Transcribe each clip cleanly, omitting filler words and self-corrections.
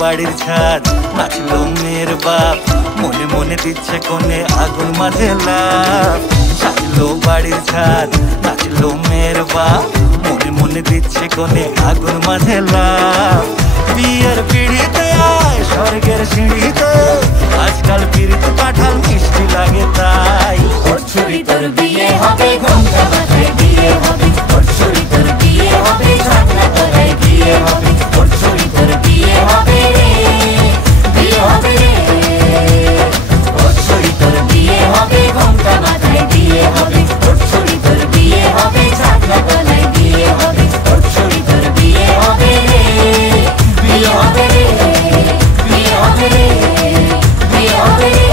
বাড়ির ছাদ, নাচলো মেয়ের বাপ, মনে মনে দিচ্ছে কোণে আগুন মাঝে লাফ। সাজলো বাড়ির ছাদ, নাচলো মেয়ের বাপ, মনে মনে দিচ্ছে কোণে আগুন মাঝে লাফ। বিয়ের পিড়িতে আয় স্বর্গের সিঁড়িতে, আজকাল পিড়িত কাঁঠাল মিষ্টি লাগে তাই। ওর ছুরি তোর বিয়ে হবে, ঘোমটা মাথায় বিয়ে হবে, ওর ছুরি তোর বিয়ে হবে, ছাতনা তলায় বিয়ে হবে, ওর ছুরি তোর বিয়ে হবে রে, বিয়ে হবে রে। ওর ছুরি তোর বিয়ে হবে, ঘোমটা মাথায় বিয়ে হবে, ওর ছুরি তোর বিয়ে হবে, ছাতনা তলায় বিয়ে হবে, ওর ছুরি তোর বিয়ে হবে রে, বিয়ে হবে রে, বিয়ে হবে রে, বিয়ে হবে রে।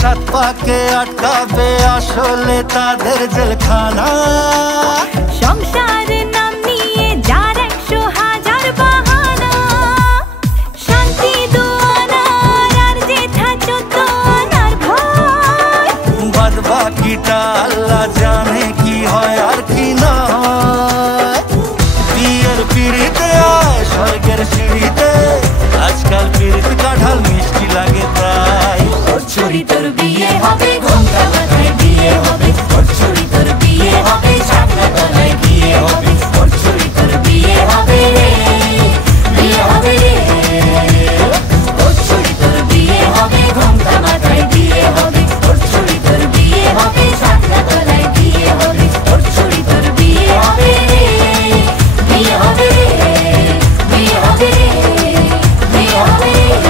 সাত পাকে আটকাবে আসলে তাদের জেলখানা। সংসার নাম নিয়ে যার 100,000 বাহানা, শান্তি দুয়ানার আর জেঠা 14 আনার ভয়। বাদ বাকিটা আল্লাহ জানে কি হয় আর কি না হয়। বিয়ের পিড়িতে আয় স্বর্গের সিঁড়িতে, আজকাল পিড়িতে কাঁঠাল মিষ্টি লাগে তাই। ওর ছুরি তোর বিয়ে হবে, ঘোমটা মাথায় বিয়ে হবে, ওর ছুরি তোর বিয়ে হবে, ছাতনা তলায় বিয়ে হবে, ওর ছুরি তোর বিয়ে হবে রে, বিয়ে হবে রে। ওর ছুরি তোর বিয়ে হবে, ঘোমটা মাথায় বিয়ে হবে, ওর ছুরি তোর বিয়ে হবে, ছাতনা তলায় বিয়ে হবে, ওর ছুরি তোর বিয়ে হবে রে, বিয়ে হবে রে, বিয়ে হবে রে, বিয়ে হবে রে।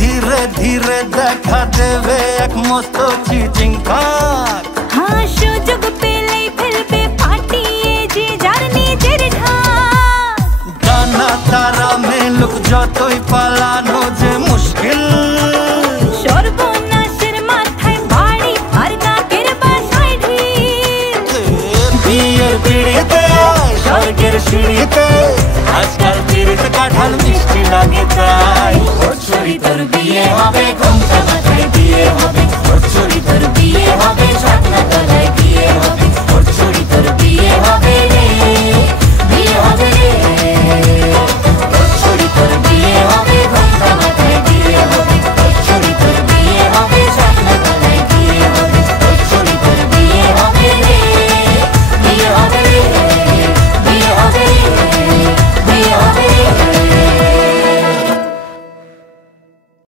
ধীরে ধীরে দেখা দেবে এক মস্ত চিচিং ফাঁক। হ্যাঁ, সুযোগ পেলেই ফেলবে ফাটিয়ে যে যার নিজের ঢাক। ডানা তারা মেলুক যতই পালানো যে মুশকিল, সর্বনাশের মাথায় বাড়ি আর কাকের বাসায় ঢিল। বিয়ের পিড়িতে আয় স্বর্গের সিঁড়িতে, আজকাল পিড়িতে কাঁঠাল মিষ্টি লাগে তাই। ওর ছুরি তোর বিয়ে হবে।